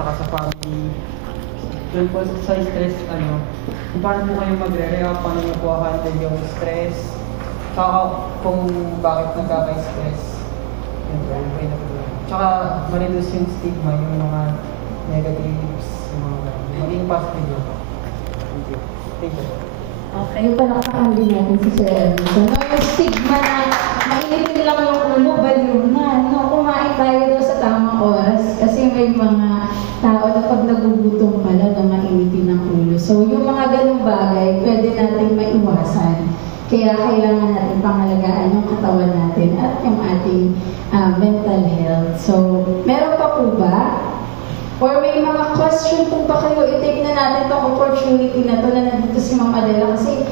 tsaka sa family. Doon po sa stress, kung paano po kayo magre-react, paano nyo po handle yung stress, tsaka kung bakit nagkaka-stress. Yun po, yung kayo na po. Tsaka ma-reduce yung stigma, yung mga negatives, yung mga maging positive yun po. Thank you. Thank you. Okay, palakpakan din natin si Sir Emerson. No, yung stigma na mainitin lang yung ulo, baliw na. No, kumain tayo doon sa tamang oras. Kasi may mga tao na pag nagugutom pala na mainitin ang ulo. So, yung mga ganung bagay, pwede natin maiwasan. Kaya kailangan natin pangalagaan yung katawan natin at yung ating mental health. So, meron pa po ba? Or may mga question po ba kayo? I-take na natin itong opportunity na ito na nandito si Ma'am Adela kasi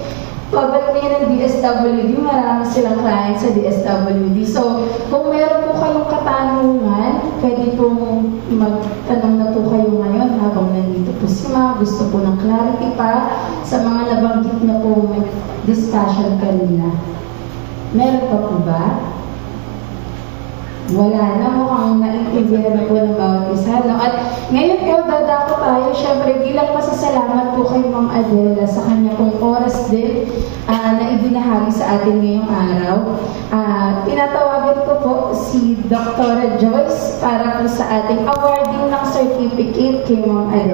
pabalik niya ng DSWD, marami silang clients sa DSWD. So, kung meron po kayong katanungan, pwede pong magtanong na po kayo ngayon habang nandito po si Ma'am. Gusto po ng clarity pa sa mga nabanggit na po may discussion kanina. Meron pa po ba? Wala na, mukhang naintindihan na po ng bawat isa. No? At ngayon po, dadako tayo. Siyempre, bilang pasasalamat po kay Ma'am Adela sa kanya pong oras din na ibinahagi sa atin ngayong araw. Tinatawagan ko po si Dr. Joyce para po sa ating awarding ng certificate kay Ma'am Adela.